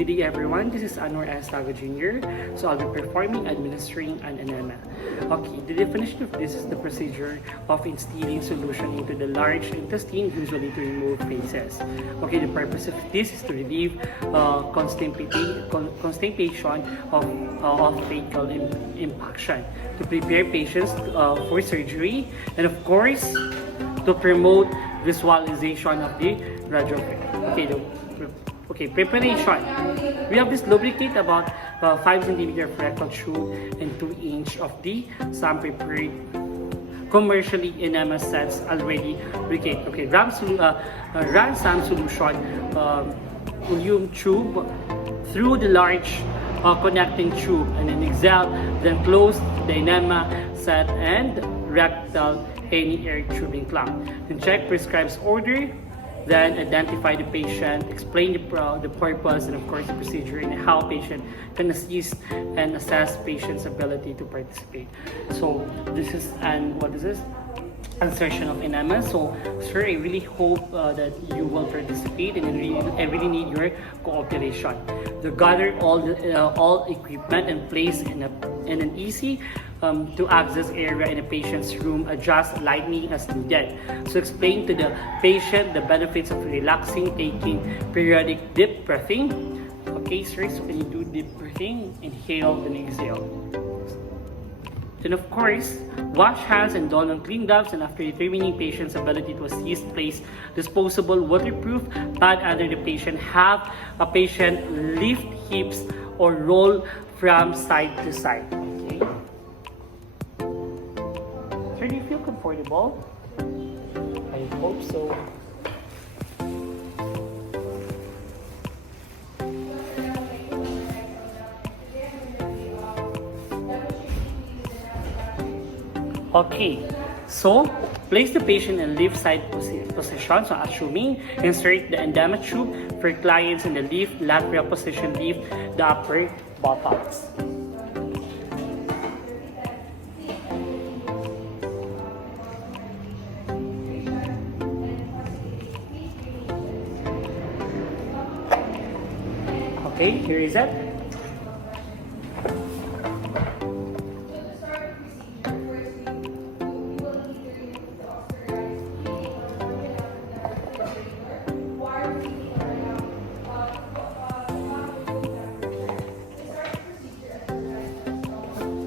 Good day everyone, this is Anwar S. Tago Jr. So I'll be performing Administering an Enema. Okay, the definition of this is the procedure of instilling solution into the large intestine, usually to remove feces. Okay, the purpose of this is to relieve constipation of fecal impaction, to prepare patients for surgery, and of course, to promote visualization of the radiograph. Okay, preparation. We have this lubricate about 5 cm of rectal tube and 2 inch of the some prepared commercially enema sets already lubricate. Okay, run some solution volume tube through the large connecting tube and then exhale, then close the enema set and rectal any air tubing clamp. Then check prescribed order. Then identify the patient, explain the purpose and of course the procedure and how patient can assist and assess patient's ability to participate. So this is insertion of enema. So sir, I really hope that you will participate and I really need your cooperation. To gather all equipment and place in an easy to access area in a patient's room, adjust lighting as needed. So explain to the patient the benefits of relaxing, taking periodic deep breathing. Okay, sir, so can you do deep breathing? Inhale and exhale. Then of course, wash hands and don on clean gloves, and after determining patient's ability to assist, place disposable waterproof pad under the patient. Have a patient lift hips or roll from side to side. Okay. Sir, do you feel comfortable? I hope so. Okay, so place the patient in left side position. So assuming insert the endema tube for clients in the left lateral position, lift the upper buttocks. Okay, here is it.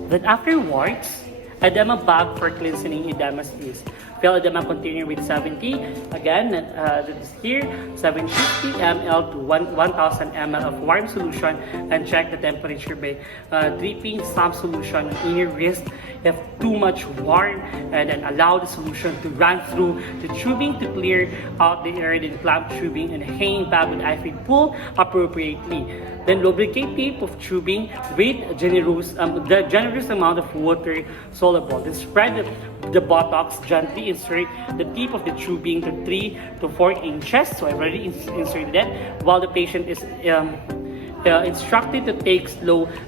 Then afterwards, edema bag for cleansing edema is fill edema container with 70. Again, that is here 750 ml to 1000 ml of warm solution, and check the temperature by dripping some solution on inner wrist if too much warm, and then allow the solution to run through the tubing to clear out the air, then clamp tubing and hang back with eye-free pull appropriately. Then lubricate tip of tubing with the generous amount of water soluble. Then spread the buttocks, gently insert the tip of the tubing to 3 to 4 inches. So I've already inserted that, while the patient is instructed to take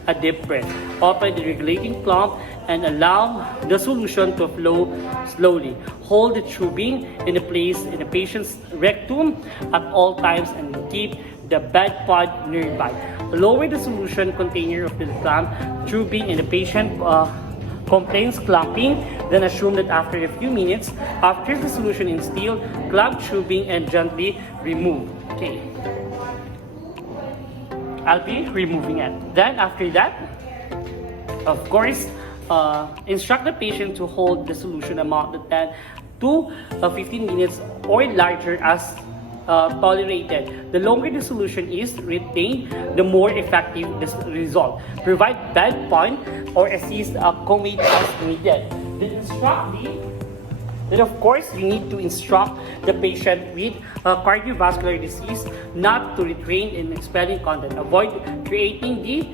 a deep breath. Open the regulating clamp and allow the solution to flow slowly. Hold the tubing in place in the patient's rectum at all times and keep the bed pod nearby. Lower the solution container of the clamp tubing in the patient complains clamping. Then assume that after a few minutes, after the solution is instilled, clamp tubing and gently remove. Okay. I'll be removing it. Then after that, of course, instruct the patient to hold the solution amount of 10 to 15 minutes or larger as tolerated. The longer the solution is retained, the more effective the result. Provide bed point or assist commate as needed. Then of course, you need to instruct the patient with cardiovascular disease not to retrain in expelling content. Avoid creating the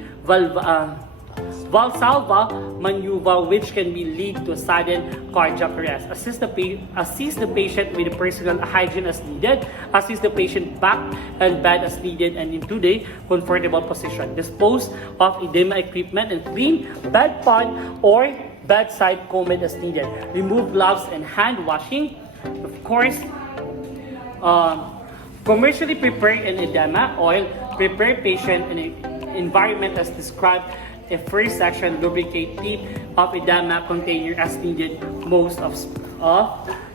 Valsalva maneuver, which can be lead to sudden cardiac arrest. Assist the patient with personal hygiene as needed. Assist the patient back and bed as needed and into the comfortable position. Dispose of edema equipment and clean bed pod or bedside commode as needed. Remove gloves and hand washing. Of course, Commercially prepared an edema oil, prepare patient in an environment as described. A first section, lubricate tip of edema container as needed, most of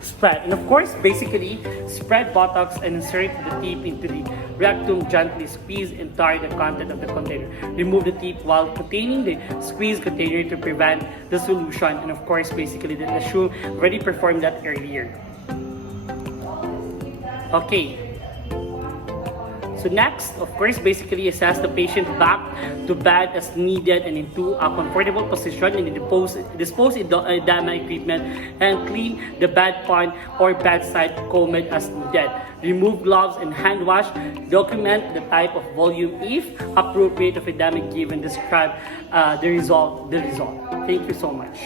spread. And of course, basically, spread Botox and insert the tip into the rectum, gently squeeze and tie the content of the container. Remove the tip while containing the squeeze container to prevent the solution. And of course, basically, the shoe already performed that earlier. Okay. So next, of course, basically assess the patient back to bed as needed and into a comfortable position, and dispose edema equipment and clean the bedpan or bedside comb as needed. Remove gloves and hand wash. Document the type of volume if appropriate of edema given. Describe the result. Thank you so much.